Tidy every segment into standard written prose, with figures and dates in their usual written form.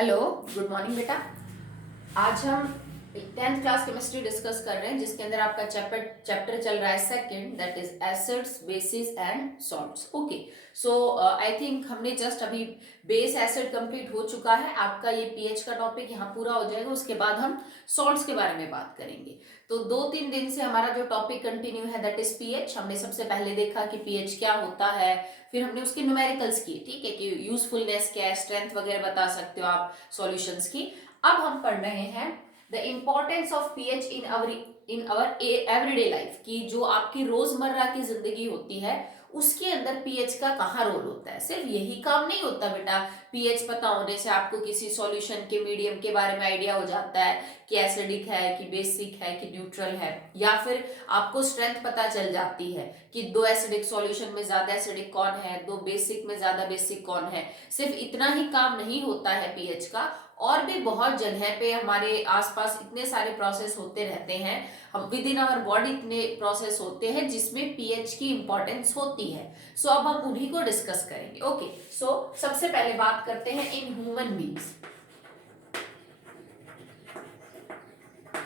Hello, good morning बेटा। आज हम 10th क्लास केमिस्ट्री डिस्कस कर रहे हैं जिसके अंदर आपका चैप्टर चल रहा है second, that is acids, basis and salts. Okay, so I think हमने जस्ट अभी बेस एसिड कंप्लीट हो चुका है। आपका ये पीएच का टॉपिक यहाँ पूरा हो जाएगा, उसके बाद हम सॉल्ट्स के बारे में बात करेंगे। तो 2-3 दिन से हमारा जो टॉपिक कंटिन्यू है दैट इज पीएच। हमने सबसे पहले देखा कि पीएच क्या होता है, फिर हमने उसके न्यूमेरिकल्स किए, ठीक है, कि यूजफुलनेस क्या है, स्ट्रेंथ वगैरह बता सकते हो आप सॉल्यूशंस की। अब हम पढ़ रहे हैं the importance of pH in our everyday life, की जो आपकी रोजमर्रा की जिंदगी होती है उसके अंदर पीएच का कहाँ रोल होता है। सिर्फ यही काम नहीं होता बेटा, पीएच पता होने से आपको किसी सॉल्यूशन के मीडियम के बारे में आइडिया हो जाता है कि एसिडिक है कि बेसिक है कि न्यूट्रल है, या फिर आपको स्ट्रेंथ पता चल जाती है कि 2 एसिडिक सॉल्यूशन में ज्यादा एसिडिक कौन है, 2 बेसिक में ज्यादा बेसिक कौन है। सिर्फ इतना ही काम नहीं होता है पीएच का, और भी बहुत जगह पे हमारे आसपास इतने सारे प्रोसेस होते रहते हैं, हम विद इन आवर बॉडी इतने प्रोसेस होते हैं जिसमें पीएच की इंपॉर्टेंस होती है। सो अब हम उन्हीं को डिस्कस करेंगे। ओके, सो सबसे पहले बात करते हैं in human beings.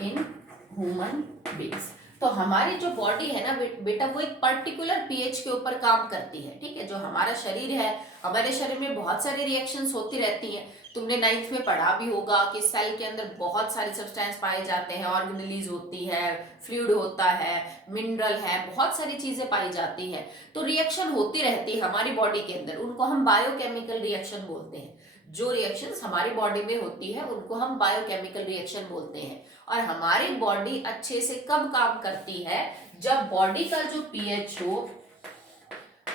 In human beings तो हमारी जो बॉडी है ना बेटा, वो एक पर्टिकुलर पीएच के ऊपर काम करती है, ठीक है। जो हमारा शरीर है, हमारे शरीर में बहुत सारी रिएक्शंस होती रहती हैं। तुमने 9th में पढ़ा भी होगा कि सेल के अंदर बहुत सारे सब्सटेंस पाए जाते हैं, ऑर्गेनेलीज होती है, फ्लूइड होता है, मिनरल है, बहुत सारी चीजें पाई जाती है। तो रिएक्शन होती रहती है हमारी बॉडी के अंदर, उनको हम बायोकेमिकल रिएक्शन बोलते हैं। जो रिएक्शंस हमारी बॉडी में होती है उनको हम बायोकेमिकल रिएक्शन बोलते हैं। और हमारी बॉडी अच्छे से कब काम करती है, जब बॉडी का जो पीएच हो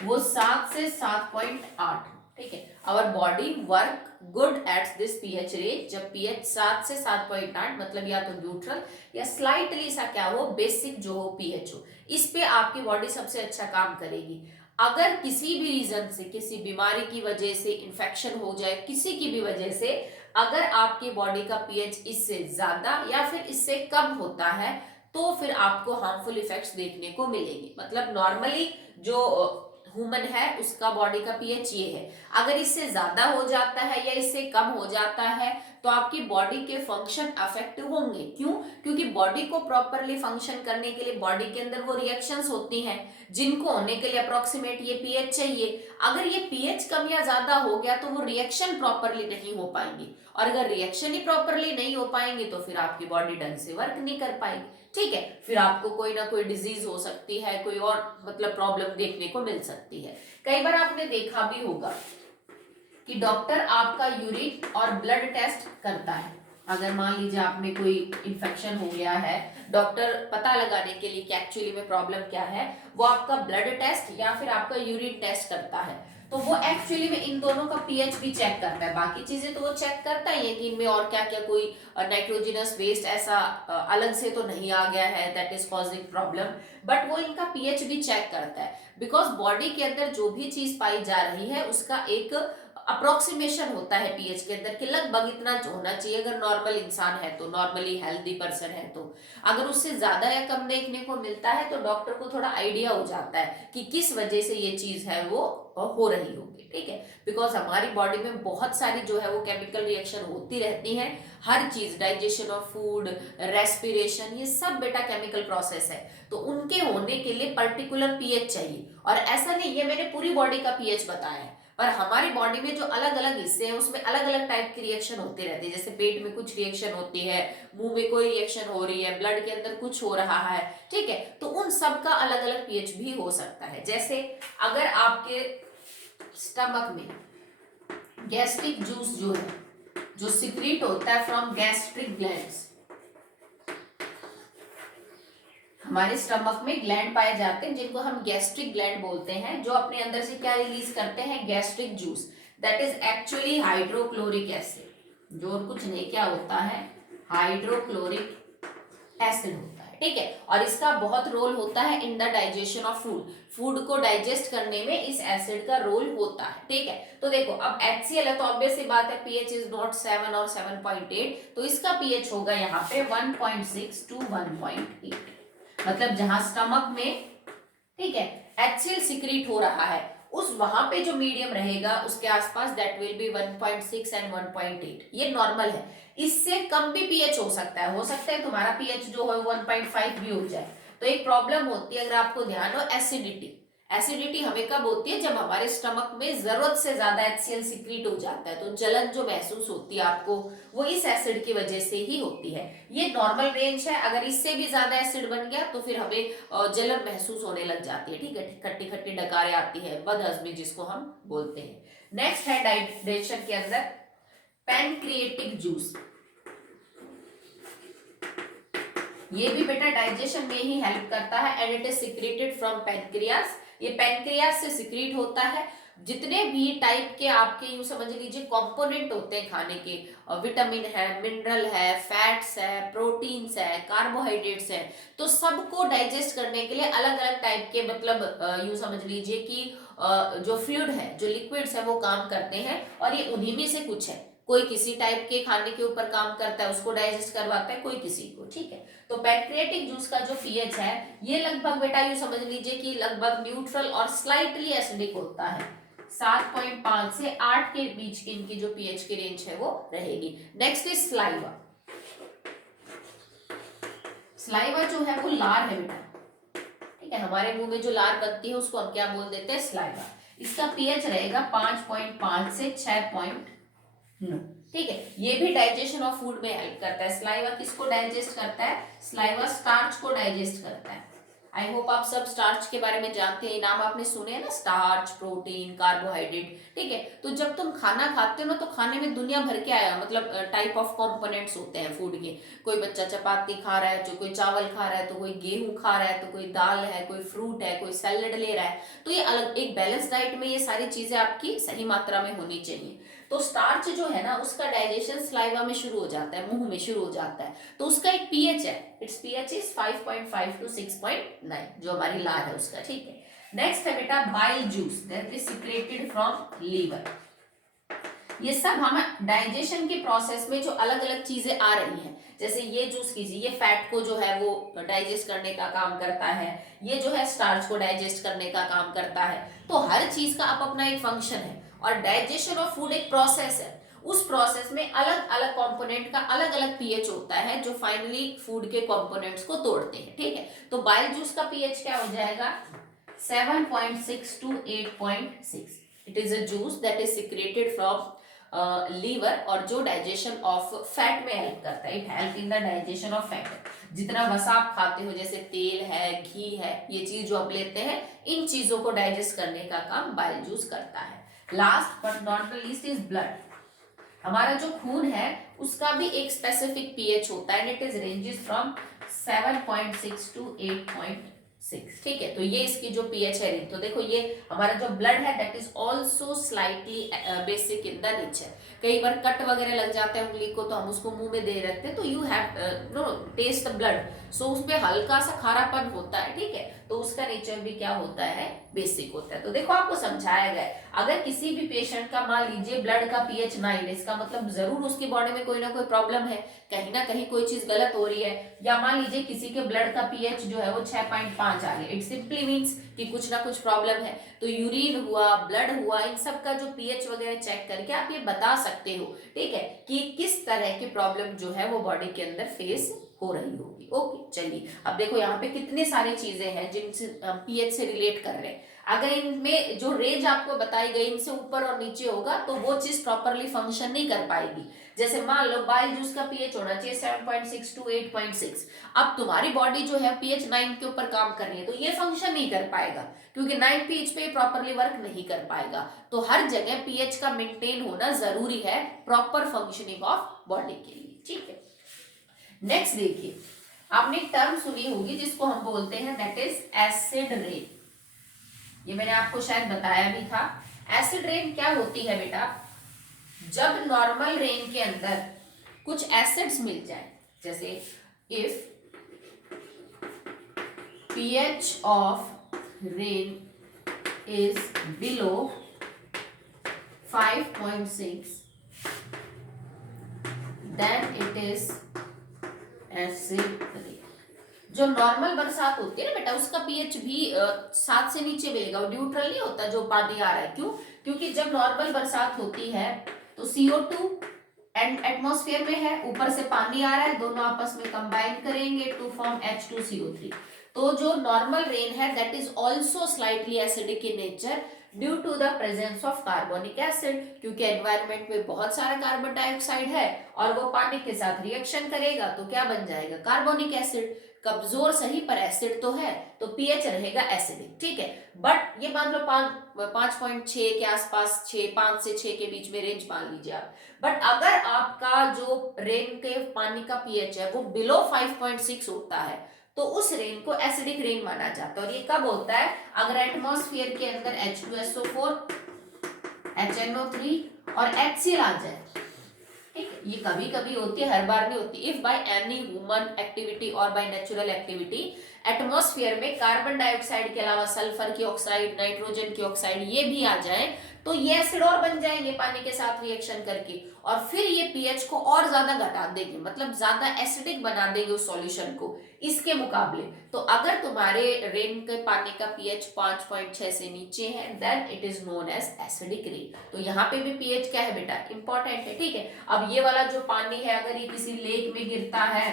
वो 7 से 7.8, ठीक है। Our body work good at this pH range, जब पीएच 7 से 7.8 मतलब या तो न्यूट्रल या स्लाइटली सा क्या हो, बेसिक जो हो पीएच हो, इस पे आपकी बॉडी सबसे अच्छा काम करेगी। अगर किसी भी रीजन से, किसी बीमारी की वजह से, इन्फेक्शन हो जाए, किसी की भी वजह से अगर आपकी बॉडी का पीएच इससे ज्यादा या फिर इससे कम होता है तो फिर आपको हार्मफुल इफेक्ट्स देखने को मिलेंगे। मतलब नॉर्मली जो ह्यूमन है उसका बॉडी का पीएच ये है, अगर इससे ज्यादा हो जाता है या इससे कम हो जाता है तो आपकी बॉडी के फंक्शन अफेक्ट होंगे। क्यों? क्योंकि बॉडी को प्रॉपरली फंक्शन करने के लिए बॉडी के अंदर वो रिएक्शंस होती हैं जिनको होने के लिए अप्रोक्सीमेट ये पीएच चाहिए। अगर ये पीएच कम या ज्यादा हो गया तो वो रिएक्शन प्रॉपरली नहीं हो पाएंगी, और अगर रिएक्शन ही प्रॉपरली नहीं हो पाएंगे तो फिर आपकी बॉडी ढंग से वर्क नहीं कर पाएगी, ठीक है। फिर आपको कोई ना कोई डिजीज हो सकती है, कोई और मतलब प्रॉब्लम देखने को मिल सकती है। कई बार आपने देखा भी होगा कि डॉक्टर आपका यूरिन और ब्लड टेस्ट करता है। अगर मान लीजिए आपने कोई इन्फेक्शन हो गया है, डॉक्टर पता लगाने के लिए कि एक्चुअली में प्रॉब्लम क्या है, वो आपका ब्लड टेस्ट या फिर आपका यूरिन टेस्ट करता है। तो वो एक्चुअली में इन दोनों का पीएच भी चेक करता है। बाकी चीजें तो वो चेक करता ही है कि इनमें और क्या क्या कोई नाइट्रोजिनस वेस्ट ऐसा अलग से तो नहीं आ गया है that is causing problem, but वो इनका पीएच भी चेक करता है। बिकॉज बॉडी के अंदर जो भी चीज पाई जा रही है उसका एक अप्रोक्सीमेशन होता है पीएच के अंदर कि लगभग इतना होना चाहिए। अगर नॉर्मल इंसान है तो, नॉर्मली हेल्दी पर्सन है तो, अगर उससे ज्यादा या कम देखने को मिलता है तो डॉक्टर को थोड़ा आइडिया हो जाता है कि किस वजह से ये चीज है वो हो रही होगी, ठीक है। बिकॉज हमारी बॉडी में बहुत सारी जो है वो केमिकल रिएक्शन होती रहती है। हर चीज, डाइजेशन ऑफ फूड, रेस्पिरेशन, ये सब बेटा केमिकल प्रोसेस है। तो उनके होने के लिए पर्टिकुलर पीएच चाहिए। और ऐसा नहीं है मैंने पूरी बॉडी का पीएच बताया है, पर हमारी बॉडी में जो अलग अलग हिस्से हैं उसमें अलग अलग टाइप की रिएक्शन होती रहती है। जैसे पेट में कुछ रिएक्शन होती है, मुंह में कोई रिएक्शन हो रही है, ब्लड के अंदर कुछ हो रहा है, ठीक है। तो उन सब का अलग अलग पीएच भी हो सकता है। जैसे अगर आपके स्टमक में गैस्ट्रिक जूस जो है, जो सिक्रीट होता है फ्रॉम गैस्ट्रिक ग्लैंड्स, हमारे स्टमक में ग्लैंड पाए जाते हैं जिनको हम गैस्ट्रिक ग्लैंड बोलते हैं, जो अपने अंदर से क्या रिलीज करते हैं, gastric juice, that is actually hydrochloric acid. जो और कुछ नहीं क्या होता है, हाइड्रोक्लोरिक एसिड होता है, ठीक है। और इसका बहुत रोल होता है इन the digestion of food, food को डाइजेस्ट करने में इस एसिड का रोल होता है, ठीक है। तो देखो अब HCl है तो ऑब्वियस सी बात है पीएच इज नॉट 7 और 7.8, तो इसका पीएच होगा यहाँ पे 1.6 to 1.8। मतलब जहां स्टमक में, ठीक है, HCl सिक्रीट हो रहा है उस वहां पे जो मीडियम रहेगा उसके आसपास दैट विल बी 1.6 एंड 1.8, ये नॉर्मल है। इससे कम भी पीएच हो सकता है तुम्हारा पीएच जो है 1.5 भी हो जाए। तो एक प्रॉब्लम होती है, अगर आपको ध्यान हो, एसिडिटी। एसिडिटी हमें कब होती है, जब हमारे स्टमक में जरूरत से ज्यादा HCl सिक्रीट हो जाता है, तो जलन जो महसूस होती है आपको, वो इस एसिड की वजह से ही होती है। ये नॉर्मल रेंज है, अगर इससे भी ज्यादा एसिड बन गया तो फिर हमें जलन महसूस होने लग जाती है, ठीक है, खट्टी खट्टी डकारें आती है, बदहजमी जिसको हम बोलते हैं। नेक्स्ट है डाइजेशन के अंदर पैनक्रिएटिक जूस। ये भी बेटा डाइजेशन में ही हेल्प करता है and it is secreted from pancreas. ये पैनक्रियास से सिक्रीट होता है। जितने भी टाइप के आपके यूं समझ लीजिए कंपोनेंट होते हैं खाने के, विटामिन है, मिनरल है, फैट्स है, प्रोटीन्स है, कार्बोहाइड्रेट्स है, तो सबको डाइजेस्ट करने के लिए अलग अलग टाइप के, मतलब यूं समझ लीजिए कि जो फ्लूइड है, जो लिक्विड्स है, वो काम करते हैं, और ये उन्हीं में से कुछ है। कोई किसी टाइप के खाने के ऊपर काम करता है, उसको डाइजेस्ट करवाता है, कोई किसी को, ठीक है। तो पैनक्रियाटिक जूस का जो पीएच है, ये लगभग बेटा यूं समझ लीजिए कि लगभग न्यूट्रल और स्लाइटली एसिडिक होता है। 7.5 से 8 के बीच की इनकी जो पीएच की रेंज है वो रहेगी। Next is saliva. स्लाइवा जो है वो लार है बेटा, ठीक है, हमारे मुंह में जो लार बनती है उसको हम क्या बोल देते हैं, स्लाइवा। इसका पीएच रहेगा 5.5 से 6.9, ठीक है। ये भी डाइजेशन ऑफ फूड में हेल्प करता है। स्लाइवा किसको डाइजेस्ट करता है, स्लाइवा स्टार्च को डाइजेस्ट करता है। आई होप आप सब स्टार्च के बारे में जानते हैं, नाम आपने सुने हैं ना, स्टार्च, प्रोटीन, कार्बोहाइड्रेट, ठीक है। तो जब तुम खाना खाते हो ना, तो खाने में दुनिया भर के आया, मतलब टाइप ऑफ कंपोनेंट्स होते हैं फूड के। कोई बच्चा चपाती खा रहा है, जो कोई चावल खा रहा है, तो कोई गेहूं खा रहा है, तो कोई दाल है, कोई फ्रूट है, कोई सैलेड ले रहा है। तो ये अलग एक बैलेंस डाइट में ये सारी चीजें आपकी सही मात्रा में होनी चाहिए। तो स्टार्च जो है ना, उसका डाइजेशन स्लाइवा में शुरू हो जाता है, मुंह में शुरू हो जाता है। तो उसका एक पीएच है, इट्स पीएच इज 5.5 टू 6.9, जो हमारी लार है उसका, ठीक है। नेक्स्ट है बेटा bile juice that is secreted from liver. ये सब हम डाइजेशन के प्रोसेस में जो अलग अलग चीजें आ रही हैं, जैसे ये जूस कीजिए, ये फैट को जो है वो डाइजेस्ट करने का काम करता है, ये जो है स्टार्च को डाइजेस्ट करने का काम करता है। तो हर चीज का अपना एक फंक्शन है, और डाइजेशन ऑफ फूड एक प्रोसेस है। उस प्रोसेस में अलग अलग कंपोनेंट का अलग अलग पीएच होता है, जो फाइनली फूड के कंपोनेंट्स को तोड़ते हैं, ठीक है। तो बाइल जूस का पीएच क्या हो जाएगा, 7.6 to 8.6। It is a juice that is secreted from liver, और जो डाइजेशन ऑफ फैट में हेल्प करता है, it help in the digestion of fat. जितना वसा आप खाते हो, जैसे तेल है, घी है, ये चीज जो आप लेते हैं, इन चीजों को डाइजेस्ट करने का काम बाइल जूस करता है। Last but not the least is blood. हमारा जो खून है उसका भी एक स्पेसिफिक पीएच होता है, it is ranges from 7.6 to 8.6, ठीक है। तो ये इसकी जो पीएच है, तो देखो ये हमारा जो ब्लड है that is also slightly basic in the nature. कई बार कट वगैरह लग जाते हैं उंगली को, तो हम उसको मुंह में दे रखते हैं, तो you have no test the blood, so उसमें हल्का सा खारापन होता है, ठीक है। तो उसका नेचर भी क्या होता है, बेसिक होता है। तो देखो आपको समझाया गया है, अगर किसी भी पेशेंट का मान लीजिए ब्लड का पीएच 9, इसका मतलब जरूर उसकी बॉडी में कोई ना कोई प्रॉब्लम है, कहीं ना कहीं कोई चीज गलत हो रही है। या मान लीजिए किसी के ब्लड का पीएच जो है वो 6.5 आ गया, इट सिंपली मींस कि कुछ ना कुछ प्रॉब्लम है। तो यूरिन हुआ, ब्लड हुआ, इन सब का जो पीएच वगैरह चेक करके आप ये बता सकते हो, ठीक है, कि किस तरह की प्रॉब्लम जो है वो बॉडी के अंदर फेस हो रही होगी। ओके, चलिए अब देखो यहाँ पे कितने सारी चीजें हैं जिनसे पीएच से रिलेट कर रहे हैं। अगर इनमें जो रेंज आपको बताई गई इनसे ऊपर और नीचे होगा तो वो चीज प्रॉपरली फंक्शन नहीं कर पाएगी। जैसे मान लो बाइल जूस का पीएच होना चाहिए 7.6 टू 8.6, अब तुम्हारी बॉडी जो है पीएच 9 के ऊपर काम कर रही है, तो ये फंक्शन नहीं कर पाएगा, क्योंकि 9 पीएच पे प्रॉपरली वर्क नहीं कर पाएगा। तो हर जगह पीएच का मेंटेन होना जरूरी है प्रॉपर फंक्शनिंग ऑफ बॉडी के लिए, ठीक है। नेक्स्ट देखिए, आपने एक टर्म सुनी होगी जिसको हम बोलते हैं दैट इज एसिड रेन। ये मैंने आपको शायद बताया भी था। एसिड रेन क्या होती है बेटा, जब नॉर्मल रेन के अंदर कुछ एसिड्स मिल जाए, जैसे if pH of rain is below 5.6 then it is acid rain. जो नॉर्मल बरसात होती है ना बेटा, उसका पीएच भी 7 से नीचे मिलेगा, वो न्यूट्रल नहीं होता जो पानी आ रहा है। क्यों? क्योंकि जब नॉर्मल बरसात होती है तो CO2 एंड एटमॉस्फेयर में है, ऊपर से पानी आ रहा है, दोनों आपस में कंबाइन करेंगे टू फॉर्म H2CO3। तो जो नॉर्मल रेन है that is also slightly acidic in nature due to the presence of carbonic acid, क्योंकि एनवायरमेंट में बहुत सारा कार्बन डाइऑक्साइड है और वो पानी के साथ रिएक्शन करेगा तो क्या बन जाएगा? Carbonic acid. कमजोर सही पर एसिड तो है, तो पीएच रहेगा एसिडिक। ठीक है, बट ये मान लो 5.6 के आसपास, 5 से 6 के बीच में रेंज मान लीजिए आप। बट अगर आपका जो रेन के पानी का पीएच है वो बिलो 5.6 होता है तो उस रेन को एसिडिक रेन माना जाता है। और ये कब होता है? अगर एटमॉस्फेयर के अंदर H2SO4, HNO3 और HCl आ जाए। ठीक है, ये कभी कभी होती है, हर बार नहीं होती। If by any human activity और बाय नेचुरल एक्टिविटी एटमॉस्फेयर में कार्बन डाइऑक्साइड के अलावा सल्फर की ऑक्साइड, नाइट्रोजन की ऑक्साइड ये भी आ जाए तो ये एसिड और बन जाएंगे पानी के साथ रिएक्शन करके, और फिर ये पीएच को और ज्यादा घटा देंगे, मतलब ज्यादा एसिडिक बना देंगे उस सॉल्यूशन को इसके मुकाबले। तो अगर तुम्हारे रेन के पानी का पीएच 5.6 से नीचे है then it is known as acidic rain. तो यहाँ पे भी पीएच क्या है बेटा? इंपॉर्टेंट है। ठीक है, अब ये वाला जो पानी है अगर ये किसी लेक में गिरता है,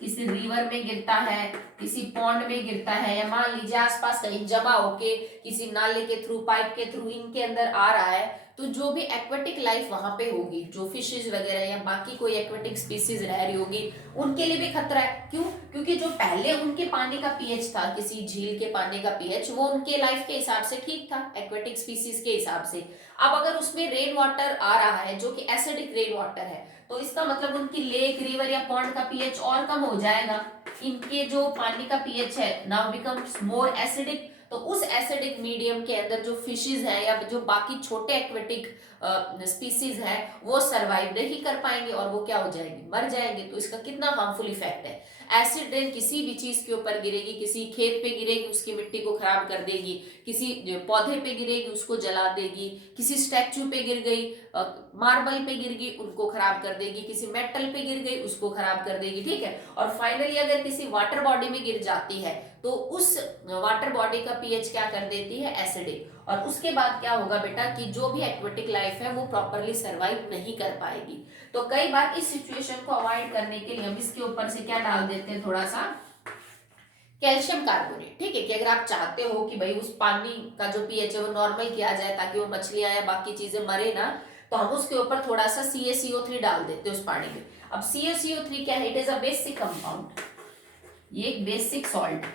किसी रिवर में गिरता है, किसी पॉन्ड में गिरता है, या मान लीजिए आसपास कहीं जमा होके किसी नाले के थ्रू, पाइप के थ्रू इनके अंदर आ रहा है, तो जो भी एक्वेटिक लाइफ वहां पे होगी, जो फिशेज वगैरह या बाकी कोई एक्वेटिक स्पीसीज रह रही होगी, उनके लिए भी खतरा है। क्यों? क्योंकि जो पहले उनके पानी का पीएच था, किसी झील के पानी का पीएच, वो उनके लाइफ के हिसाब से ठीक था, एक्वेटिक स्पीसीज के हिसाब से। अब अगर उसमें रेन वाटर आ रहा है जो कि एसिडिक रेन वाटर है, तो इसका मतलब उनकी लेक, रिवर या पॉन्ड का पीएच और कम हो जाएगा। इनके जो पानी का पीएच है नाउ बिकम्स मोर एसिडिक। तो उस एसिडिक मीडियम के अंदर जो फिशेज है या जो बाकी छोटे एक्वेटिक स्पीसीज है वो सरवाइव नहीं कर पाएंगे और वो क्या हो जाएंगे? मर जाएंगे। तो इसका कितना हार्मफुल इफेक्ट है। एसिड रेन किसी भी चीज के ऊपर गिरेगी, किसी खेत पे गिरेगी उसकी मिट्टी को खराब कर देगी, किसी पौधे पे गिरेगी उसको जला देगी, किसी स्टैच्यू पे गिर गई, मार्बल पे गिर गई उनको खराब कर देगी, किसी मेटल पे गिर गई उसको खराब कर देगी। ठीक है, और फाइनली अगर किसी वाटर बॉडी में गिर जाती है तो उस वाटर बॉडी का पीएच क्या कर देती है? एसिडिक। और उसके बाद क्या होगा बेटा कि जो भी एक्वेटिक लाइफ है वो प्रॉपरली सरवाइव नहीं कर पाएगी। तो कई बार इस सिचुएशन को अवॉइड करने के लिए हम इसके ऊपर से क्या डाल देते हैं? थोड़ा सा कैल्शियम कार्बोनेट। ठीक है, कि अगर आप चाहते हो कि भाई उस पानी का जो पीएच है वो नॉर्मल किया जाए ताकि वो मछलियां या बाकी चीजें मरे ना, तो हम उसके ऊपर थोड़ा सा CaCO3 डाल देते हैं उस पानी में। अब CaCO3 क्या है? It is a basic compound, ये एक बेसिक सॉल्ट।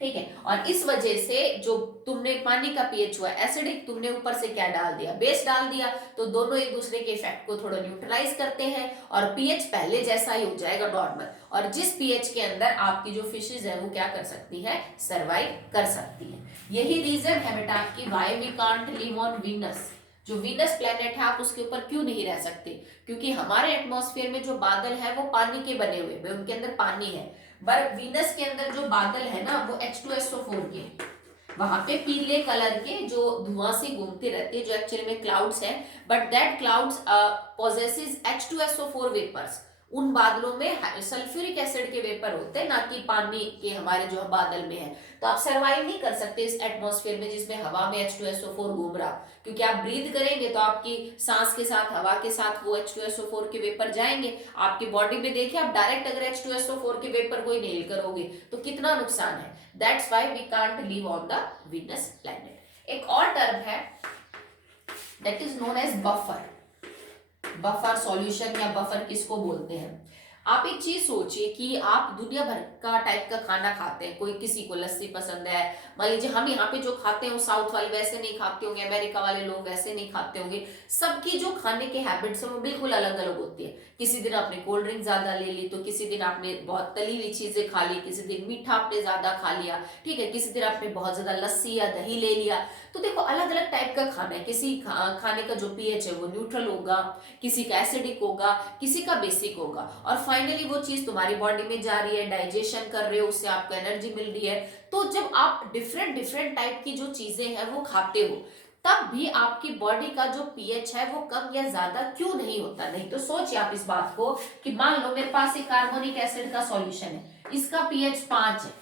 ठीक है, और इस वजह से जो तुमने पानी का पीएच हुआ एसिडिक, तुमने ऊपर से क्या डाल दिया? बेस डाल दिया, तो दोनों एक दूसरे के इफेक्ट को थोड़ा न्यूट्रलाइज करते हैं और पीएच पहले जैसा ही हो जाएगा नॉर्मल। और जिस पीएच के अंदर आपकी जो फिशेज है वो क्या कर सकती है? सरवाइव कर सकती है। यही रीजन है बेटा कि why we can't live on Venus. जो वीनस प्लेनेट है आप उसके ऊपर क्यों नहीं रह सकते? क्योंकि हमारे एटमॉस्फेयर में जो बादल है वो पानी के बने हुए, उनके अंदर पानी है। पर वीनस के अंदर जो बादल है ना वो H2SO4 के, वहां पे पीले कलर के जो धुआं से घूमते रहते हैं जो एक्चुअली में क्लाउड्स है, but that clouds possesses H2SO4 vapours. उन बादलों में सल्फ्यूरिक एसिड के वेपर होते हैं, ना कि पानी के हमारे जो बादल में है। तो आप सरवाइव नहीं कर सकते इस एटमॉस्फेयर में जिसमें हवा में H2SO4 घूम रहा, क्योंकि आप ब्रीथ करेंगे तो आपकी सांस के साथ, हवा के साथ वो H2SO4 के वेपर जाएंगे आपकी बॉडी में। देखिए आप डायरेक्ट अगर H2SO4 के वेपर को इनहेल करोगे तो कितना नुकसान है। That's why we can't live on the Venus planet. एक और टर्म है that is known as buffer. Buffer solution या बफर किसको बोलते हैं? आप एक चीज सोचिए कि आप दुनिया भर का टाइप का खाना खाते हैं, कोई किसी को लस्सी पसंद है, मान लीजिए हम यहाँ पे जो खाते हैं वो साउथ वाले वैसे नहीं खाते होंगे, अमेरिका वाले लोग वैसे नहीं खाते होंगे। सबकी जो खाने के हैबिट्स है वो बिल्कुल अलग अलग होती है। किसी दिन आपने कोल्ड ड्रिंक ज्यादा ले ली, तो किसी दिन आपने बहुत तली हुई चीजें खा ली, किसी दिन मीठा आपने ज्यादा खा लिया, ठीक है, किसी दिन आपने बहुत ज्यादा लस्सी या दही ले लिया। तो देखो अलग अलग टाइप का खाना है, किसी खाने का जो पीएच है वो न्यूट्रल होगा, किसी का एसिडिक होगा, किसी का बेसिक होगा, और फाइनली वो चीज तुम्हारी बॉडी में जा रही है, डाइजेशन कर रहे हो, उससे आपको एनर्जी मिल रही है। तो जब आप डिफरेंट डिफरेंट टाइप की जो चीजें हैं वो खाते हो तब भी आपकी बॉडी का जो पीएच है वो कम या ज्यादा क्यों नहीं होता। नहीं तो सोचिए आप इस बात को कि मान लो मेरे पास एक कार्बोनिक एसिड का सॉल्यूशन है, इसका पीएच 5 है।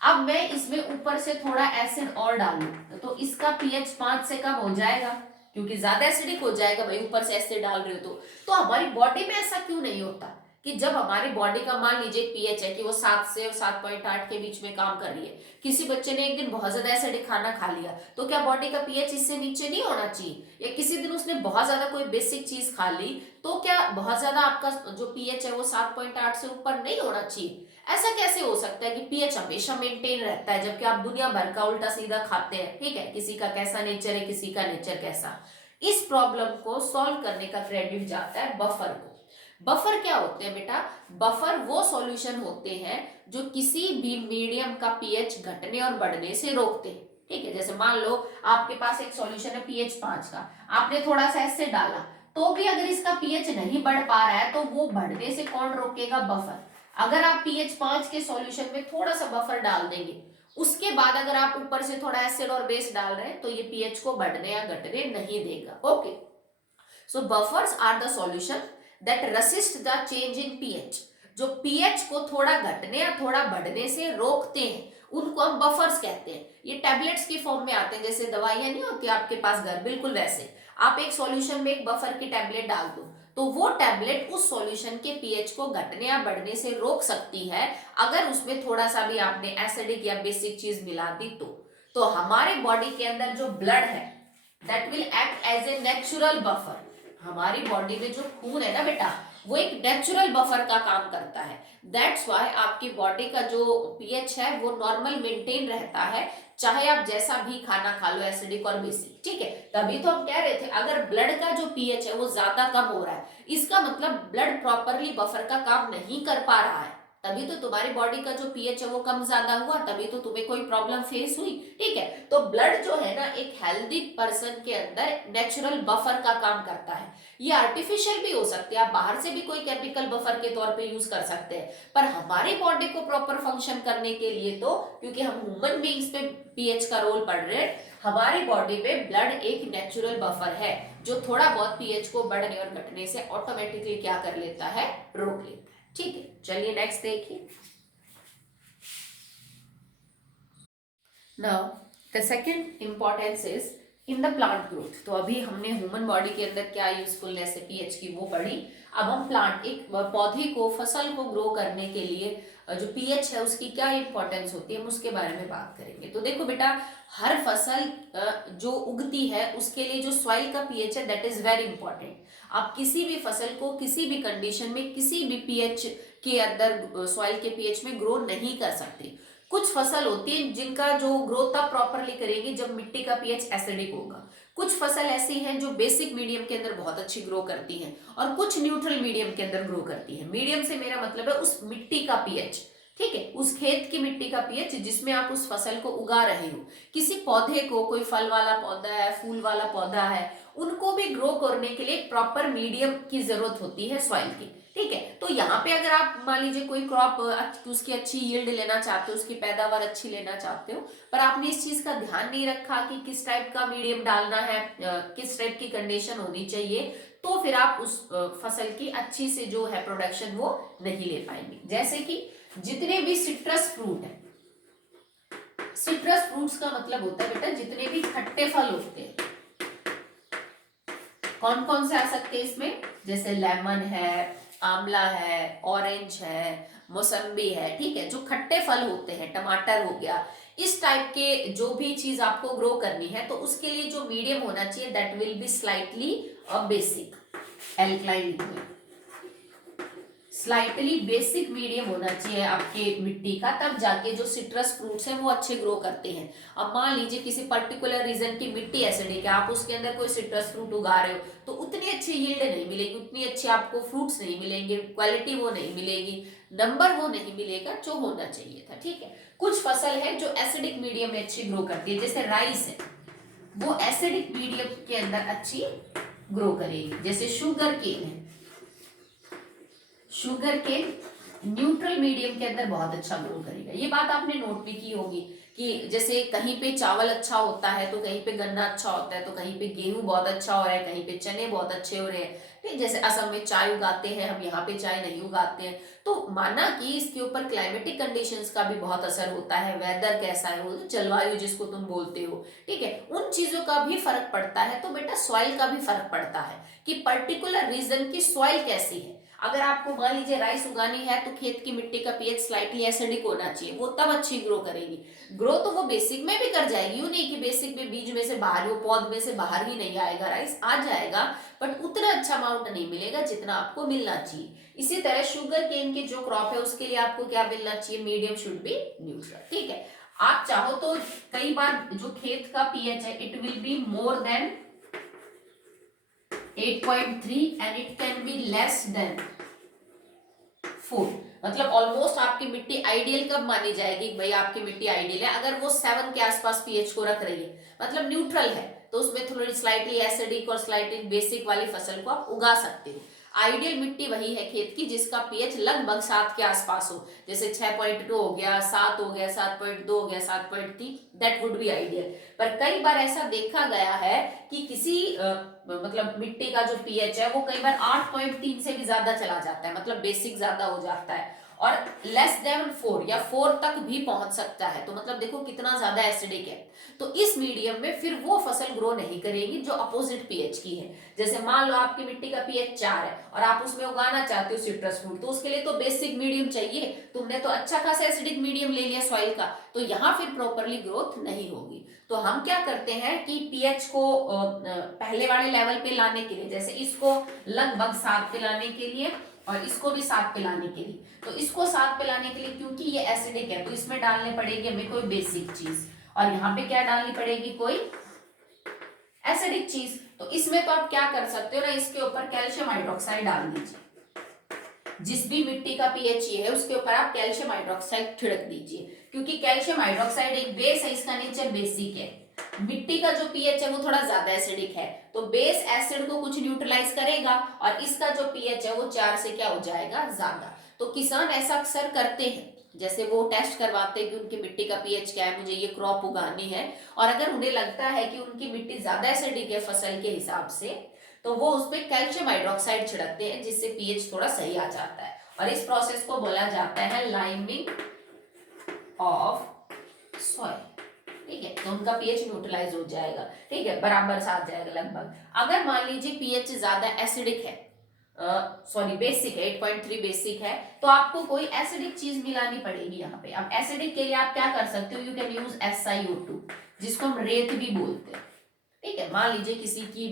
अब मैं इसमें ऊपर से थोड़ा एसिड और डालूं तो इसका पीएच 5 से कम हो जाएगा, क्योंकि ज्यादा एसिडिक हो जाएगा भाई, ऊपर से एसिड डाल रहे हो तो हमारी बॉडी में ऐसा क्यों नहीं होता कि जब हमारी बॉडी का मान लीजिए पीएच है कि वो 7 से 7.8 के बीच में काम कर रही है, किसी बच्चे ने एक दिन बहुत ज्यादा एसिडिक खाना खा लिया तो क्या बॉडी का पीएच इससे नीचे नहीं होना चाहिए, या किसी दिन उसने बहुत ज्यादा कोई बेसिक चीज खा ली तो क्या बहुत ज्यादा आपका जो पीएच है वो 7.8 से ऊपर नहीं होना चाहिए। ऐसा कैसे हो सकता है कि पीएच हमेशा मेंटेन रहता है जबकि आप दुनिया भर का उल्टा सीधा खाते हैं, ठीक है, किसी का कैसा नेचर है किसी का नेचर कैसा। इस प्रॉब्लम को सॉल्व करने का क्रेडिट जाता है बफर को। बफर क्या होते हैं बेटा, बफर वो सॉल्यूशन होते हैं जो किसी भी मीडियम का पीएच घटने और बढ़ने से रोकते हैं, ठीक है। जैसे मान लो आपके पास एक सॉल्यूशन है पीएच 5 का, आपने थोड़ा सा एसिड डाला तो भी अगर इसका पीएच नहीं बढ़ पा रहा है तो वो बढ़ने से कौन रोकेगा, बफर। अगर आप पीएच 5 के सॉल्यूशन में थोड़ा सा बफर डाल देंगे, उसके बाद अगर आप ऊपर से थोड़ा एसिड और बेस डाल रहे हैं तो ये पीएच को बढ़ने या घटने नहीं देगा। Okay, so buffers are the solution that resist the change in pH. जो पीएच को थोड़ा घटने या थोड़ा बढ़ने से रोकते हैं उनको हम बफर्स कहते हैं। ये टैबलेट्स की फॉर्म में आते हैं, जैसे दवाइयां नहीं होती आपके पास घर, बिल्कुल वैसे आप एक सॉल्यूशन में एक बफर की टैबलेट डाल दो तो वो टैबलेट उस सॉल्यूशन के पीएच को घटने या बढ़ने से रोक सकती है अगर उसमें थोड़ा सा भी आपने एसिडिक या बेसिक चीज मिला दी तो हमारे बॉडी के अंदर जो ब्लड है that will act as a natural buffer. हमारी बॉडी में जो खून है ना बेटा वो एक नेचुरल बफर का काम करता है। दैट्स वाई आपकी बॉडी का जो पीएच है वो नॉर्मल मेंटेन रहता है, चाहे आप जैसा भी खाना खा लो एसिडिक और बेसिक, ठीक है। तभी तो हम कह रहे थे अगर ब्लड का जो पीएच है वो ज्यादा कम हो रहा है इसका मतलब ब्लड प्रॉपरली बफर का काम नहीं कर पा रहा है, तभी तो तुम्हारी बॉडी का जो पीएच है वो कम ज्यादा हुआ, तभी तो तुम्हें कोई प्रॉब्लम फेस हुई, ठीक है। तो ब्लड जो है ना एक हेल्दी पर्सन के अंदर नेचुरल बफर का काम करता है। ये आर्टिफिशियल भी हो सकते हैं, आप बाहर से भी कोई केमिकल बफर के तौर पे यूज कर सकते हैं, पर हमारी बॉडी को प्रॉपर फंक्शन करने के लिए तो क्योंकि हम ह्यूमन बीइंग्स पे पीएच का रोल पढ़ रहे हैं, हमारी बॉडी में ब्लड एक नेचुरल बफर है जो थोड़ा बहुत पीएच को बढ़ने और घटने से ऑटोमेटिकली क्या कर लेता है, रोक लेता है, ठीक है। चलिए नेक्स्ट देखिए। Now the second importance is in the plant growth. तो अभी हमने ह्यूमन बॉडी के अंदर क्या यूजफुलनेस है पीएच की वो पढ़ी, अब हम प्लांट एक पौधे को फसल को ग्रो करने के लिए जो पीएच है उसकी क्या इंपॉर्टेंस होती है हम उसके बारे में बात करेंगे। तो देखो बेटा हर फसल जो उगती है उसके लिए जो सॉइल का पीएच है दैट इज वेरी इंपॉर्टेंट। आप किसी भी फसल को किसी भी कंडीशन में किसी भी पीएच के अंदर सॉइल के पीएच में ग्रो नहीं कर सकते। कुछ फसल होती है जिनका जो ग्रोथ आप प्रॉपरली करेगी जब मिट्टी का पीएच एसिडिक होगा, कुछ फसल ऐसी हैं जो बेसिक मीडियम के अंदर बहुत अच्छी ग्रो करती हैं और कुछ न्यूट्रल मीडियम के अंदर ग्रो करती हैं। मीडियम से मेरा मतलब है उस मिट्टी का पीएच, ठीक है, उस खेत की मिट्टी का पीएच जिसमें आप उस फसल को उगा रहे हो। किसी पौधे को, कोई फल वाला पौधा है, फूल वाला पौधा है, उनको भी ग्रो करने के लिए प्रॉपर मीडियम की जरूरत होती है सॉइल की, ठीक है। तो यहाँ पे अगर आप मान लीजिए कोई क्रॉप उसकी अच्छी यील्ड लेना चाहते हो, उसकी पैदावार अच्छी लेना चाहते हो, पर आपने इस चीज का ध्यान नहीं रखा कि किस टाइप का मीडियम डालना है, किस टाइप की कंडीशन होनी चाहिए, तो फिर आप उस फसल की अच्छी से जो है प्रोडक्शन वो नहीं ले पाएंगे। जैसे कि जितने भी सिट्रस फ्रूट है, सिट्रस फ्रूट्स का मतलब होता है बेटा जितने भी खट्टे फल होते हैं, कौन कौन से आ सकते हैं इसमें, जैसे लेमन है, आंवला है, ऑरेंज है, मौसम्बी है, ठीक है, जो खट्टे फल होते हैं, टमाटर हो गया, इस टाइप के जो भी चीज आपको ग्रो करनी है तो उसके लिए जो मीडियम होना चाहिए that will be slightly basic alkaline liquid. Slightly basic medium होना चाहिए आपके मिट्टी का, तब जाके जो सिट्रस फ्रूट्स हैं वो अच्छे ग्रो करते हैं। अब मान लीजिए किसी पर्टिकुलर रीजन की मिट्टी एसिडिक है, आप उसके अंदर कोई सिट्रस फ्रूट उगा रहे हो तो उतनी अच्छी यील्ड नहीं मिलेगी, उतनी अच्छी आपको फ्रूट्स नहीं मिलेंगे, क्वालिटी वो नहीं मिलेगी, नंबर वो नहीं मिलेगा जो होना चाहिए था, ठीक है। कुछ फसल है जो एसिडिक मीडियम में अच्छी ग्रो करती है, जैसे राइस है वो एसिडिक मीडियम के अंदर अच्छी ग्रो करेगी। जैसे शुगर केन है, शुगर केन न्यूट्रल मीडियम के अंदर बहुत अच्छा ग्रो करेगा। ये बात आपने नोट भी की होगी कि जैसे कहीं पे चावल अच्छा होता है तो कहीं पे गन्ना अच्छा होता है, तो कहीं पे गेहूं बहुत अच्छा हो रहा है, कहीं पे चने बहुत अच्छे हो रहे हैं। ठीक, जैसे असम में चाय उगाते हैं, हम यहाँ पे चाय नहीं उगाते हैं। तो माना कि इसके ऊपर क्लाइमेटिक कंडीशंस का भी बहुत असर होता है, वेदर कैसा है, वो जलवायु जिसको तुम बोलते हो, ठीक है, उन चीजों का भी फर्क पड़ता है। तो बेटा सॉइल का भी फर्क पड़ता है कि पर्टिकुलर रीजन की सॉइल कैसी है। अगर आपको मान लीजिए राइस उगानी है तो खेत की मिट्टी का पीएच स्लाइटली एसिडिक होना चाहिए, वो तब अच्छी ग्रो करेगी। ग्रो तो वो बेसिक में भी कर जाएगी, यूं नहीं कि बेसिक में बीज में से बाहर, वो पौध में से बाहर ही नहीं आएगा, राइस आ जाएगा, बट उतना अच्छा अमाउंट नहीं मिलेगा जितना आपको मिलना चाहिए। इसी तरह शुगर केन की जो क्रॉप है उसके लिए आपको क्या मिलना चाहिए, मीडियम शुड बी न्यूट्रल। ठीक है, आप चाहो तो कई बार जो खेत का पीएच है it will be more than 8.3 and it can be less than 4। मतलब ऑलमोस्ट आपकी मिट्टी आइडियल कब मानी जाएगी, भाई आपकी मिट्टी आइडियल है अगर वो 7 के आसपास पीएच को रख रही है, मतलब न्यूट्रल है, तो उसमें थोड़ी स्लाइटली एसिडिक और स्लाइटली बेसिक वाली फसल को आप उगा सकते हो। आइडियल मिट्टी वही है खेत की जिसका पीएच लगभग 7 के आसपास हो, जैसे 6.2 हो गया, 7 हो गया, 7.2 हो गया, 7.3, दैट वुड बी आइडियल। पर कई बार ऐसा देखा गया है कि किसी मतलब मिट्टी का जो पीएच है वो कई बार 8.3 से भी ज्यादा चला जाता है, मतलब बेसिक ज्यादा हो जाता है, और लेस देन 4 या 4 तक भी पहुंच सकता है। तो मतलब देखो कितना ज्यादा एसिडिक है। तो इस मीडियम में फिर वो फसल ग्रो नहीं करेगी जो अपोजिट पीएच की है। जैसे मान लो आपकी मिट्टी का पीएच 4 है और आप उसमें उगाना चाहते हो सिट्रस फ्रूट, तो उसके लिए तो बेसिक मीडियम चाहिए, तुमने तो अच्छा खासा एसिडिक मीडियम ले लिया सॉइल का, तो यहाँ फिर प्रॉपरली ग्रोथ नहीं होगी। तो हम क्या करते हैं कि पीएच को पहले वाले लेवल पे लाने के लिए, जैसे इसको लगभग 7 पे लाने के लिए और इसको भी 7 पे लाने के लिए, तो इसको 7 पे लाने के लिए क्योंकि ये एसिडिक है तो इसमें डालने पड़ेगी हमें कोई बेसिक चीज, और यहाँ पे क्या डालनी पड़ेगी, कोई एसिडिक चीज। तो इसमें तो आप क्या कर सकते हो ना, इसके ऊपर कैल्शियम हाइड्रोक्साइड डाल दीजिए, जिस भी मिट्टी का पीएच ये है उसके ऊपर आप कैल्शियम हाइड्रोक्साइड छिड़क दीजिए, क्योंकि कैल्शियम हाइड्रोक्साइड एक बेस है, इसका नेचर बेसिक है। मिट्टी का जो पीएच है वो थोड़ा ज्यादा एसिडिक है, तो बेस एसिड को कुछ न्यूट्रलाइज करेगा और इसका जो पीएच है वो 4 से क्या हो जाएगा, ज्यादा। तो किसान ऐसा अक्सर करते हैं, जैसे वो टेस्ट करवाते हैं कि उनकी मिट्टी का पीएच क्या है, मुझे ये क्रॉप उगानी है, और अगर उन्हें लगता है कि उनकी मिट्टी ज्यादा एसिडिक है फसल के हिसाब से, तो वो उसपे कैल्शियम हाइड्रोक्साइड छिड़कते हैं जिससे पीएच थोड़ा सही आ जाता है, और इस प्रोसेस को बोला जाता है लाइमिंग ऑफ सॉइल। ठीक है, तो उनका पीएच न्यूट्रलाइज हो जाएगा, ठीक है, बराबर सा आ जाएगा लगभग। अगर मान लीजिए पीएच ज्यादा एसिडिक है, सॉरी बेसिक है, 8.3 बेसिक है, तो आपको कोई एसिडिक चीज मिलानी पड़ेगी यहाँ पे। अब एसिडिक के लिए आप क्या कर सकते हो, यू कैन यूज SiO2 जिसको हम रेत भी बोलते हैं। ठीक है, मान लीजिए किसी की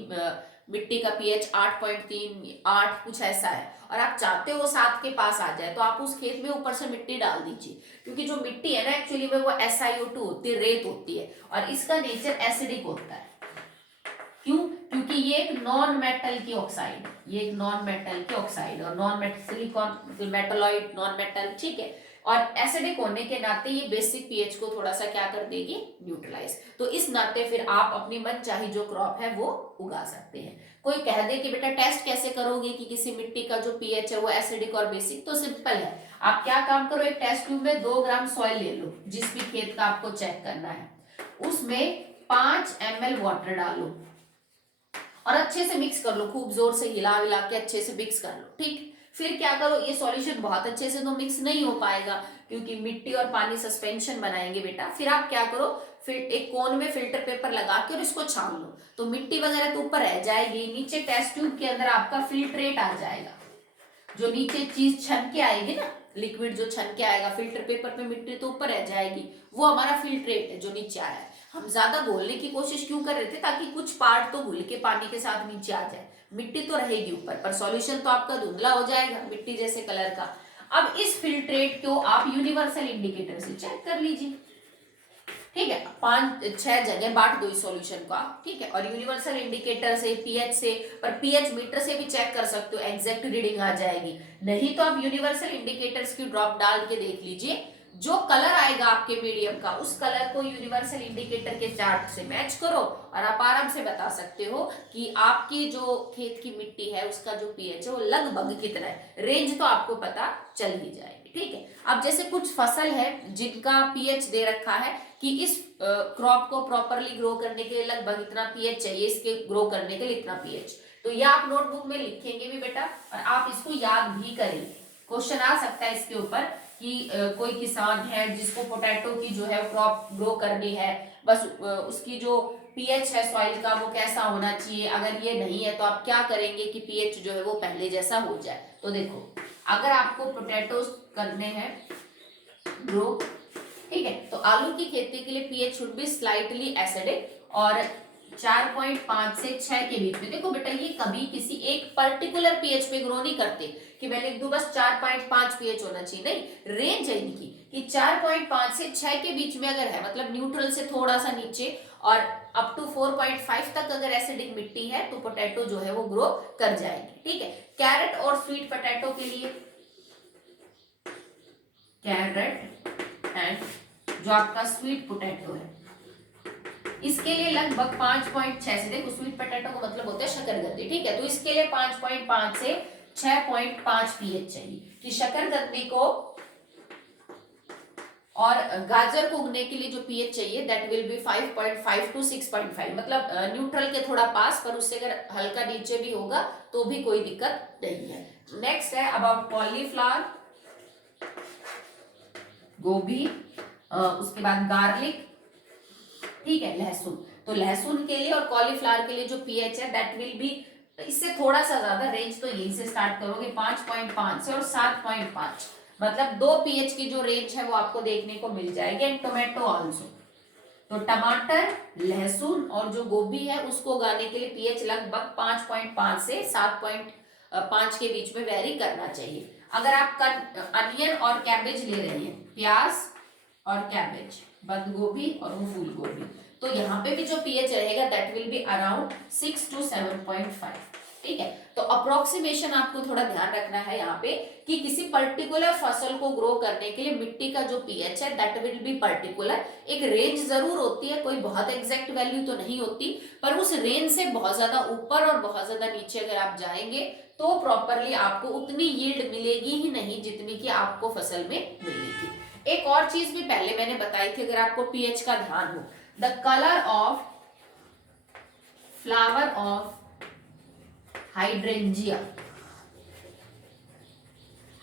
मिट्टी का पीएच 8.3 8 कुछ ऐसा है और आप चाहते हो वो 7 के पास आ जाए, तो आप उस खेत में ऊपर से मिट्टी डाल दीजिए, क्योंकि जो मिट्टी है ना एक्चुअली में वो SiO2 होती है, रेत होती है, और इसका नेचर एसिडिक होता है। क्यों, क्योंकि ये एक नॉन मेटल की ऑक्साइड, ये एक नॉन मेटल की ऑक्साइड, और non metal silicon metalloid non metal, ठीक है, और एसिडिक होने के नाते ये बेसिक पीएच को थोड़ा सा क्या कर देगी, न्यूट्रलाइज। तो इस नाते फिर आप अपनी मनचाही जो क्रॉप है वो उगा सकते हैं। कोई कह दे कि बेटा टेस्ट कैसे करोगे कि किसी मिट्टी का जो पीएच है वो एसिडिक और बेसिक, तो सिंपल है, आप क्या काम करो, एक टेस्ट ट्यूब में 2 ग्राम सॉइल ले लो, जिस भी खेत का आपको चेक करना है, उसमें 5 ml वाटर डालो और अच्छे से मिक्स कर लो, खूब जोर से हिला विला के अच्छे से मिक्स कर लो। ठीक, फिर क्या करो, ये सॉल्यूशन बहुत अच्छे से तो मिक्स नहीं हो पाएगा क्योंकि मिट्टी और पानी सस्पेंशन बनाएंगे बेटा। फिर आप क्या करो, फिर एक कोन में फिल्टर पेपर लगा के और इसको छान लो, तो मिट्टी वगैरह तो ऊपर रह जाएगी, नीचे टेस्ट ट्यूब के अंदर आपका फिल्ट्रेट आ जाएगा, जो नीचे चीज छन के आएगी ना, लिक्विड जो छन के आएगा फिल्टर पेपर पे, मिट्टी तो ऊपर रह जाएगी, वो हमारा फिल्ट्रेट है जो नीचे आया है। हम ज्यादा घोलने की कोशिश क्यों कर रहे थे, ताकि कुछ पार्ट तो घुल के पानी के साथ नीचे आ जाए, मिट्टी तो रहेगी ऊपर पर सॉल्यूशन तो आपका धुंधला हो जाएगा मिट्टी जैसे कलर का। अब इस फिल्ट्रेट को आप यूनिवर्सल इंडिकेटर से चेक कर लीजिए। ठीक है, 5-6 जगह बांट दो इस सॉल्यूशन को आप, ठीक है, और यूनिवर्सल इंडिकेटर से, पीएच से, पर पीएच मीटर से भी चेक कर सकते हो, एग्जैक्ट रीडिंग आ जाएगी। नहीं तो आप यूनिवर्सल इंडिकेटर्स की ड्रॉप डाल के देख लीजिए, जो कलर आएगा आपके मीडियम का उस कलर को यूनिवर्सल इंडिकेटर के चार्ट से मैच करो और आप आराम से बता सकते हो कि आपकी जो खेत की मिट्टी है उसका जो पीएच है वो लगभग कितना है, रेंज तो आपको पता चल ही जाएगी। ठीक है। अब जैसे कुछ फसल है जिनका पीएच दे रखा है कि इस क्रॉप को प्रॉपरली ग्रो करने के लिए लगभग इतना पीएच चाहिए, इसके ग्रो करने के लिए इतना पीएच, तो ये आप नोटबुक में लिखेंगे भी बेटा और आप इसको याद भी करेंगे। क्वेश्चन आ सकता है इसके ऊपर कि कोई किसान है जिसको पोटैटो की जो है क्रॉप ग्रो करनी है, बस उसकी जो पीएच है सॉइल का वो कैसा होना चाहिए, अगर ये नहीं है तो आप क्या करेंगे कि पीएच जो है वो पहले जैसा हो जाए। तो देखो अगर आपको पोटैटोज करने हैं ग्रो, ठीक है, तो आलू की खेती के लिए pH should be slightly acidic और 4.5 से 6 के बीच में। देखो बेटा ये कभी किसी एक पर्टिकुलर पीएच पे ग्रो नहीं करते कि मैं लिख दूं बस 4.5 पीएच होना चाहिए, नहीं, रेंज है इनकी कि 4.5 से 6 के बीच में अगर है, मतलब न्यूट्रल से थोड़ा सा नीचे और अप टू 4.5 तक अगर एसिडिक मिट्टी है तो पोटैटो जो है वो ग्रो कर जाएगी, ठीक है। कैरेट और स्वीट पोटैटो के लिए, कैरेट एंड जो आपका स्वीट पोटैटो है इसके लिए लगभग 5.6 से, देखो स्वीट पोटैटो का मतलब होता है शकरकंदी, ठीक है, तो इसके लिए 5.5 से 6.5 पीएच चाहिए कि शकरकंदी को और गाजर को उगने के लिए जो पीएच चाहिए दैट विल बी 5.5 टू 6.5, मतलब न्यूट्रल के थोड़ा पास, पर उससे अगर हल्का नीचे भी होगा तो भी कोई दिक्कत नहीं है। नेक्स्ट है अबाउट कॉलीफ्लावर, गोभी, उसके बाद गार्लिक, ठीक है, लहसुन, तो लहसुन के लिए और कॉलीफ्लावर के लिए जो पीएच है दैट विल बी, इससे थोड़ा सा ज्यादा, रेंज तो यहीं से स्टार्ट करोगे 5.5 से और 7.5, मतलब 2 पीएच की जो रेंज है वो आपको देखने को मिल जाएगी। एंड टोमेटो आल्सो, तो टमाटर, लहसुन और जो गोभी है उसको उगाने के लिए पीएच लगभग 5.5 से 7.5 के बीच में वेरी करना चाहिए। अगर आप अनियन और कैबेज ले रहे हैं, प्याज और कैबेज, बंद गोभी और वो फूल गोभी, तो यहाँ पे भी जो पीएच रहेगा that will be around 6 to 7.5, ठीक है। तो अप्रोक्सीमेशन आपको थोड़ा ध्यान रखना है यहाँ पे कि किसी पर्टिकुलर फसल को ग्रो करने के लिए मिट्टी का जो पीएच है दैट विल बी पर्टिकुलर, एक रेंज जरूर होती है, कोई बहुत एग्जैक्ट वैल्यू तो नहीं होती, पर उस रेंज से बहुत ज्यादा ऊपर और बहुत ज्यादा नीचे अगर आप जाएंगे तो प्रॉपरली आपको उतनी यील्ड मिलेगी ही नहीं जितनी कि आपको फसल में मिलनी थी। एक और चीज भी पहले मैंने बताई थी, अगर आपको पीएच का ध्यान हो, the colour of flower of hydrangea,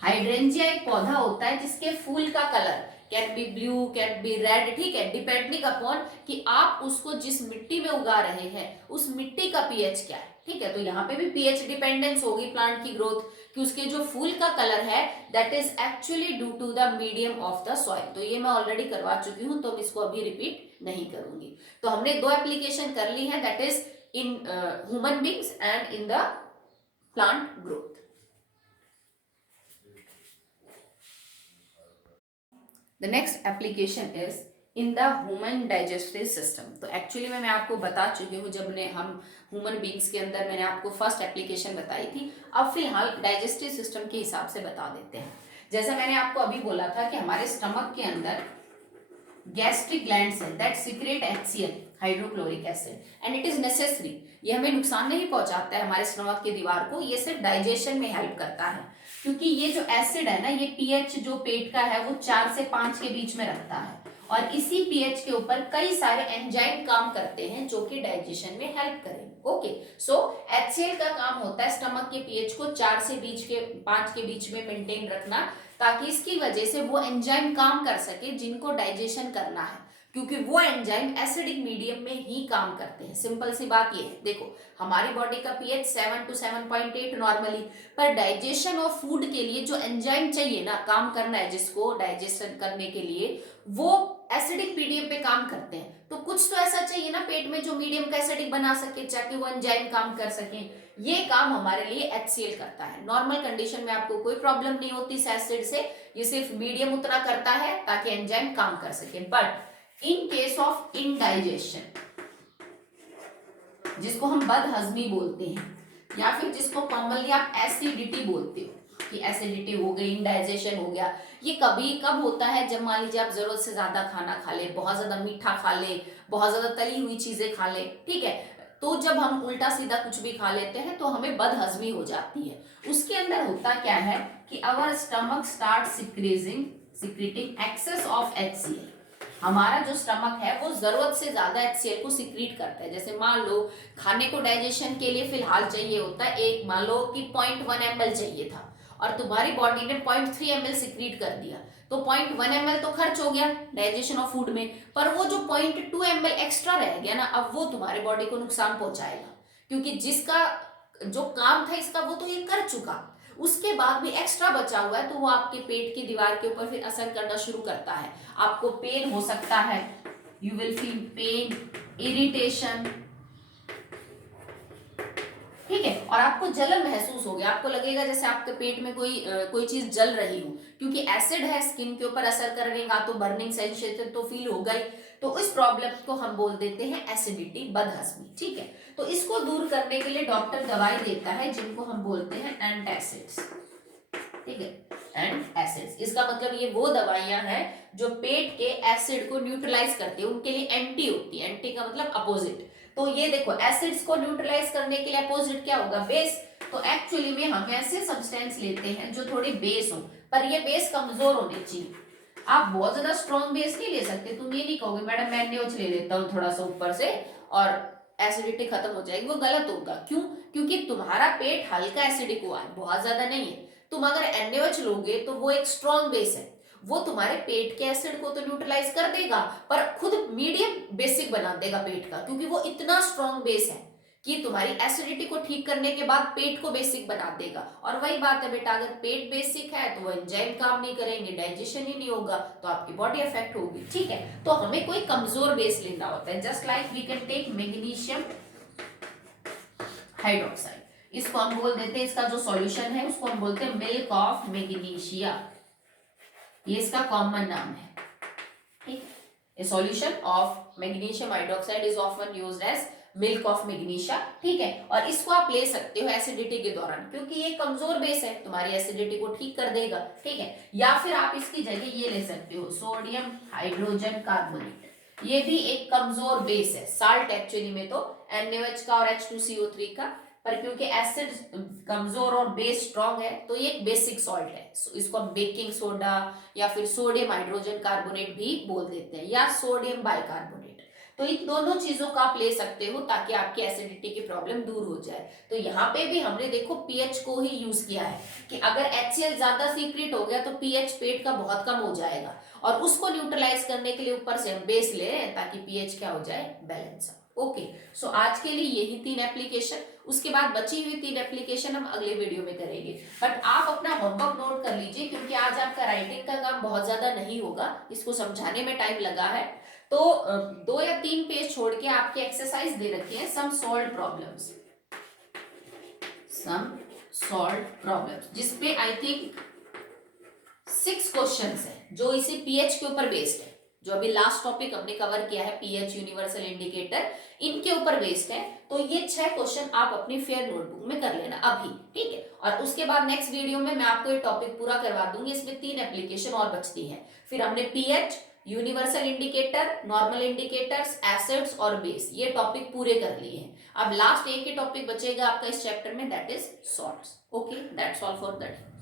hydrangea एक पौधा होता है जिसके फूल का colour can be blue, can be red, ठीक है, डिपेंडिंग अपॉन कि आप उसको जिस मिट्टी में उगा रहे हैं उस मिट्टी का पीएच क्या है, ठीक है। तो यहाँ पे भी पीएच डिपेंडेंस होगी प्लांट की ग्रोथ कि उसके जो फूल का कलर है that is actually due to the medium of the soil, तो ये मैं ऑलरेडी करवा चुकी हूं तो मैं इसको अभी रिपीट नहीं करूंगी। तो हमने 2 एप्लीकेशन कर ली है, that is in human beings and in the plant growth. The next application is in the human digestive system। तो एक्चुअली मैं आपको बता चुकी हूँ जब हम ह्यूमन बींग्स के अंदर मैंने आपको फर्स्ट एप्लीकेशन बताई थी, अब फिलहाल डाइजेस्टिव सिस्टम के हिसाब से बता देते हैं। जैसा मैंने आपको अभी बोला था कि हमारे स्टमक के अंदर गैस्ट्रिक ग्लैंड्स है that secret HCl, hydrochloric acid, and it is necessary, ये हमें नुकसान नहीं पहुंचाता है हमारे स्टमक की दीवार को, ये सिर्फ डाइजेशन में हेल्प करता है, क्योंकि ये जो एसिड है ना ये पीएच जो पेट का है वो 4 से 5 के बीच में रखता है और इसी पीएच के ऊपर कई सारे एंजाइम काम करते हैं जो कि डाइजेशन में हेल्प करेंगे। ओके, सो HCl का काम होता है स्टमक के पीएच को 4 से 5 के बीच में मेंटेन रखना, ताकि इसकी वजह से वो एंजाइम काम कर सके जिनको डाइजेशन करना है, क्योंकि वो एंजाइम एसिडिक मीडियम में ही काम करते हैं। सिंपल सी बात ये है, देखो हमारी बॉडी का पीएच 7 टू 7.8 नॉर्मली, पर डाइजेशन ऑफ फूड के लिए जो एंजाइम चाहिए ना काम करना है जिसको डाइजेशन करने के लिए, वो एसिडिक मीडियम पे काम करते हैं। तो कुछ तो ऐसा चाहिए ना पेट में जो मीडियम का एसिडिक बना सके ताकि वो एंजाइम काम कर सके, ये काम हमारे लिए HCl करता है। नॉर्मल कंडीशन में आपको कोई प्रॉब्लम नहीं होती इस एसिड से, ये सिर्फ मीडियम उतना करता है ताकि एंजाइम काम कर सके। But in case of indigestion, जिसको हम बदहजमी बोलते हैं या फिर जिसको कॉमनली आप एसिडिटी बोलते हो कि एसिडिटी हो गई, इनडाइजेशन हो गया, ये कभी कब होता है, जब मान लीजिए आप जरूरत से ज्यादा खाना खा ले, बहुत ज्यादा मीठा खा ले, बहुत ज्यादा तली हुई चीजें खा ले, ठीक है, तो जब हम उल्टा सीधा कुछ भी खा लेते हैं तो हमें बदहजमी हो जाती है। उसके अंदर होता क्या है कि our stomach start secreting excess of HCl। हमारा जो स्टमक है वो जरूरत से ज्यादा HCl को सिक्रीट करता है। जैसे मान लो खाने को डाइजेशन के लिए फिलहाल चाहिए होता है एक, मान लो कि 0.1 ml चाहिए था और तुम्हारी बॉडी ने 0.3 ml सिक्रीट कर दिया, तो 0.1 ml तो खर्च हो गया डाइजेशन ऑफ फूड में, पर वो जो 0.2 ml एक्स्ट्रा रह गया ना, अब वो तुम्हारे बॉडी को नुकसान पहुंचाएगा, क्योंकि जिसका जो काम था इसका वो तो ये कर चुका, उसके बाद भी एक्स्ट्रा बचा हुआ है तो वो आपके पेट की दीवार के ऊपर फिर असर करना शुरू करता है। आपको पेन हो सकता है, you will feel pain, irritation, ठीक है, और आपको जलन महसूस होगी, आपको लगेगा जैसे आपके पेट में कोई चीज जल रही हो, क्योंकि एसिड है स्किन के ऊपर असर करेगा तो बर्निंग सेंसेशन तो फील होगा ही। तो इस प्रॉब्लम को हम बोल देते हैं एसिडिटी, बदहजमी, ठीक है। तो इसको दूर करने के लिए डॉक्टर दवाई देता है जिनको हम बोलते हैं एंटासिड्स, ठीक है, एंटासिड्स। इसका मतलब ये वो दवाइयां हैं जो पेट के एसिड को न्यूट्रलाइज करती है, उनके लिए एंटी होती है, एंटी का मतलब अपोजिट। तो ये देखो एसिड्स को न्यूट्रलाइज करने के लिए अपोजिट क्या होगा, बेस। तो एक्चुअली में हम ऐसे सब्सटेंस लेते हैं जो थोड़ी बेस हो, पर ये बेस कमजोर होनी चाहिए। आप बहुत ज्यादा स्ट्रॉन्ग बेस नहीं ले सकते, तुम ये नहीं कहोगे मैडम मैं NaOH ले लेता हूँ थोड़ा सा ऊपर से और एसिडिटी खत्म हो जाएगी, वो गलत होगा। क्यों? क्योंकि तुम्हारा पेट हल्का एसिडिक हुआ है, बहुत ज्यादा नहीं है। तुम अगर NaOH लोगे तो वो एक स्ट्रॉन्ग बेस है, वो तुम्हारे पेट के एसिड को तो न्यूट्रलाइज कर देगा पर खुद मीडियम बेसिक बना देगा पेट का, क्योंकि वो इतना स्ट्रॉन्ग बेस है कि तुम्हारी एसिडिटी को ठीक करने के बाद पेट को बेसिक बना देगा। और वही बात है बेटा, अगर पेट बेसिक है तो वो एंजाइम काम नहीं करेंगे, डाइजेशन ही नहीं होगा, तो आपकी बॉडी अफेक्ट होगी, ठीक है। तो हमें कोई कमजोर बेस लेना होता है, just like we can take magnesium hydroxide, इसको हम बोल देते हैं, इसका जो सॉल्यूशन है उसको हम बोलते हैं मिल्क ऑफ मैग्नीशिया, ये इसका कॉमन नाम है, ठीक है। A solution of magnesium hydroxide is often used as milk of magnesia, ठीक है। और इसको आप ले सकते हो एसिडिटी के दौरान, क्योंकि ये कमजोर बेस है, तुम्हारी एसिडिटी को ठीक कर देगा, ठीक है। या फिर आप इसकी जगह ये ले सकते हो सोडियम हाइड्रोजन कार्बोनेट, ये भी एक कमजोर बेस है, साल्ट एक्चुअली में तो NaOH का और H2CO3 का, पर क्योंकि एसिड कमजोर और बेस स्ट्रॉन्ग है तो ये एक बेसिक सॉल्ट है। इसको हम बेकिंग सोडा या फिर सोडियम हाइड्रोजन कार्बोनेट भी बोल देते हैं, या सोडियम बाइकार्बोनेट। तो इन दोनों चीजों का आप ले सकते हो ताकि आपकी एसिडिटी की प्रॉब्लम दूर हो जाए। तो यहाँ पे भी हमने देखो पीएच को ही यूज किया है कि अगर HCl ज्यादा सीक्रेट हो गया तो पीएच पेट का बहुत कम हो जाएगा, और उसको न्यूट्रलाइज करने के लिए ऊपर से हम बेस ले रहे हैं ताकि पीएच क्या हो जाए, बैलेंस। ओके, सो आज के लिए यही 3 एप्लीकेशन, उसके बाद बची हुई 3 एप्लीकेशन हम अगले वीडियो में करेंगे। बट आप अपना होमवर्क नोट कर लीजिए, क्योंकि आज आपका राइटिंग का काम बहुत ज्यादा नहीं होगा, इसको समझाने में टाइम लगा है। तो 2 या 3 पेज छोड़ के आपकी एक्सरसाइज दे रखी है, सम सॉल्व्ड प्रॉब्लम्स, जिसपे आई थिंक 6 क्वेश्चंस है जो इसी पीएच के ऊपर बेस्ड है। जो अभी लास्ट टॉपिक हमने कवर किया है पीएच यूनिवर्सल इंडिकेटर, इनके ऊपर बेस्ड है। तो ये 6 क्वेश्चन आप अपनी फेयर नोटबुक में कर लेना अभी, ठीक है। और उसके बाद नेक्स्ट वीडियो में मैं आपको ये टॉपिक पूरा करवा दूंगी, इसमें 3 एप्लीकेशन और बचती है। फिर हमने pH, universal indicator, normal indicators, acids और बेस, ये टॉपिक पूरे कर लिए हैं। अब लास्ट एक ही टॉपिक बचेगा आपका इस चैप्टर में, that is salts. Okay, that's all for that.